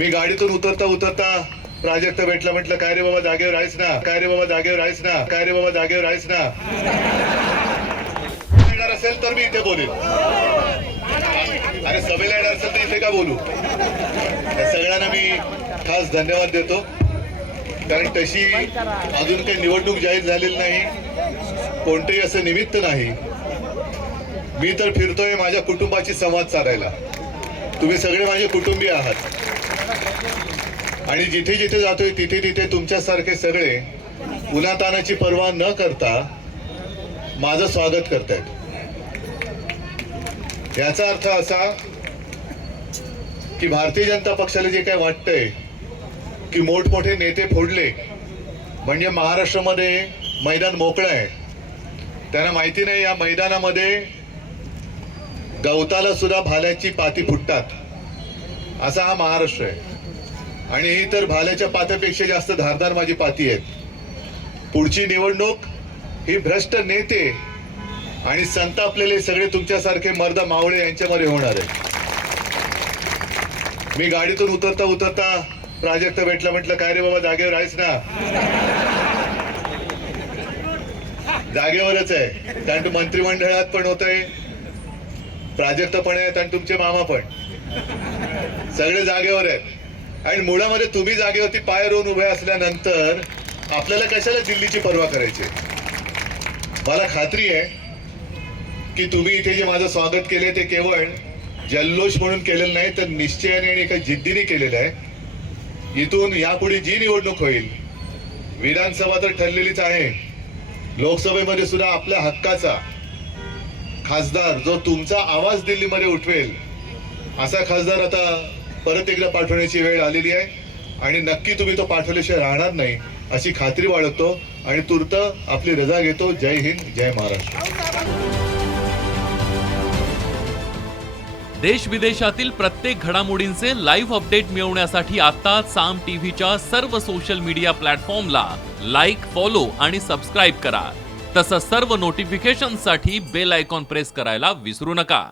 मी गाडीतून उतरता उतरता प्राजक्त भेटला म्हटलं काय रे बाबा जागेवर आहेस ना? काय रे बाबा जागेवर आहेस ना? काय रे बाबा जागेवर आहेस ना? येणार असेल तर मी इथे बोलेन. अरे सभेला येणार असेल तर इथे का बोलू? सगळ्यांना मी खास धन्यवाद देतो. कारण तशी अजून काही निवडणूक जाहीर झालेली नाही. कोणतेही असं निमित्त नाही. मी तर फिरतोय माझ्या कुटुंबाची संवाद साधायला. तुम्ही सगळे माझे कुटुंबीय आहात. आणि जिथे जिथे जातोय तिथे तिथे तुमच्यासारखे सगळे उन्हातानाची पर्वा न करता माझं स्वागत करतायत. याचा अर्थ असा की भारतीय जनता पक्षाला जे काय वाटतंय की मोठमोठे नेते फोडले म्हणजे महाराष्ट्रामध्ये मैदान मोकळं आहे. त्यांना माहिती नाही या मैदानामध्ये गवताला सुद्धा भाल्याची पाती फुटतात. असा हा महाराष्ट्र आहे. आणि ही तर भाल्याच्या पात्यापेक्षा जास्त धारदार माझी पाती आहेत. पुढची निवडणूक ही भ्रष्ट नेते आणि संतापलेले सगळे तुमच्यासारखे मर्द मावळे यांच्यामध्ये होणार आहे. मी गाडीतून उतरता उतरता प्राजक्त भेटला म्हटलं काय रे बाबा जागेवर आहेस ना? जागेवरच आहे. कारण तू मंत्रिमंडळात पण होतंय प्राजक्त पण आहेत आणि तुमचे मामा पण. सगळे जागेवर आहेत. आणि मुळामध्ये तुम्ही जागेवरती पाय रोवून उभे असल्यानंतर आपल्याला कशाला दिल्लीची पर्वा करायची? मला खात्री आहे की तुम्ही इथे जे माझं स्वागत केले ते केवळ जल्लोष म्हणून केलेलं नाही तर निश्चयाने आणि एका जिद्दीने केलेलं आहे. इथून यापुढे जी निवडणूक होईल विधानसभा तर ठरलेलीच आहे. लोकसभेमध्ये सुद्धा आपल्या हक्काचा खासदार जो तुमचा आवाज दिल्लीमध्ये उठवेल असा खासदार आता परत एकदा पाठवण्याची वेळ आलेली आहे. आणि नक्की तुम्ही तो पाठवल्याशिवाय राहणार नाही अशी खात्री बाळगतो. आणि तुर्त आपली रजा घेतो. जय हिंद जय महाराष्ट्र. देश विदेशातील प्रत्येक घडामोडींचे लाईव्ह अपडेट मिळवण्यासाठी आता साम टीव्हीच्या सर्व सोशल मीडिया प्लॅटफॉर्मला लाईक फॉलो आणि सबस्क्राईब करा. तसंच सर्व नोटिफिकेशनसाठी बेल आयकॉन प्रेस करायला विसरू नका.